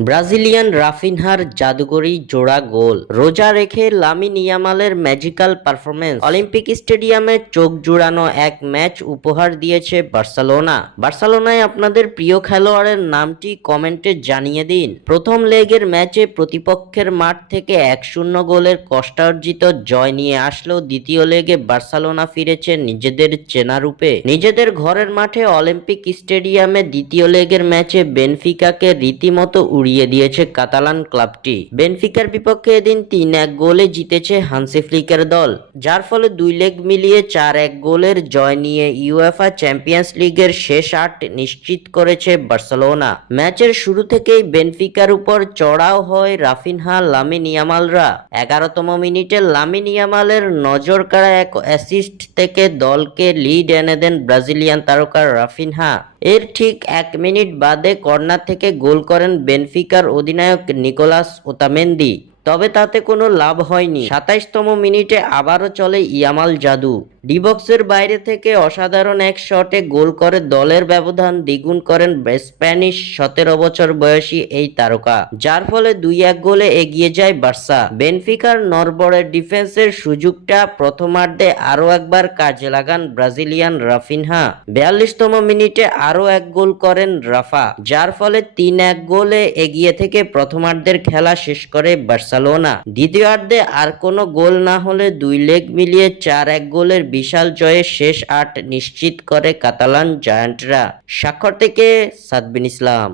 Brazilian রাফিনহার জাদুগরি জোড়া গোল। রোজা রেখে লামিন ইয়ামালের ম্যাজিক্যাল পারফরমেন্স অলিম্পিক স্টেডিয়ামে চোখ জুড়ানো এক ম্যাচ উপহার দিয়েছে বার্সেলোনা। বার্সেলোনায় আপনাদের প্রিয় খেলোয়াড়ের নামটি কমেন্টে জানিয়ে দিন। প্রথম লেগের ম্যাচে প্রতিপক্ষের মাঠ থেকে এক শূন্য গোলের কষ্টার্জিত জয় নিয়ে আসলেও দ্বিতীয় লেগে বার্সেলোনা ফিরেছে নিজেদের চেনা রূপে নিজেদের ঘরের মাঠে অলিম্পিক স্টেডিয়ামে দ্বিতীয় লেগের ম্যাচে বেনফিকাকে রীতিমতো উড়িয়ে দিয়েছে কাতালান ক্লাবটি। বেনফিকার বিপক্ষে এদিন তিন এক গোলে জিতেছে হানসি ফ্লিকের দল, যার ফলে দুই লেগ মিলিয়ে চার এক গোলের জয় নিয়ে ইউএফা চ্যাম্পিয়ন্স লিগের শেষ আট নিশ্চিত করেছে বার্সেলোনা। ম্যাচের শুরু থেকেই বেনফিকার উপর চড়াও হয় রাফিনহা লামিনিয়ামালরা এগারোতম মিনিটে লামিনিয়ামালের নজর কাড়া এক অ্যাসিস্ট থেকে দলকে লিড এনে দেন ব্রাজিলিয়ান তারকা রাফিনহা। এর ঠিক এক মিনিট বাদে কর্নার থেকে গোল করেন বেনফিকার অধিনায়ক নিকোলাস ওতামেন্দি তবে তাতে কোনো লাভ হয়নি। সাতাইশতম মিনিটে আবারও চলে ইয়ামাল জাদু। ডিবক্সের বাইরে থেকে অসাধারণ এক শটে গোল করে দলের ব্যবধান দ্বিগুণ করেন স্প্যানিশ সতেরো বছর বয়সী এই তারকা, যার ফলে দুই এক গোলে এগিয়ে যায় বার্সা। বেনফিকার নরবরের ডিফেন্সের সুযোগটা প্রথমার্ধে আরও একবার কাজে লাগান ব্রাজিলিয়ান রাফিনহা। বিয়াল্লিশতম মিনিটে আরও এক গোল করেন রাফা, যার ফলে তিন এক গোলে এগিয়ে থেকে প্রথমার্ধের খেলা শেষ করে বার্সেলোনা। দ্বিতীয়ার্ধে আর কোনো গোল না হলে দুই লেগ মিলিয়ে চার এক গোলের বিশাল জয়ে শেষ আট নিশ্চিত করে কাতালান জায়ান্টরা। স্বাক্ষর থেকে সাদবিন ইসলাম।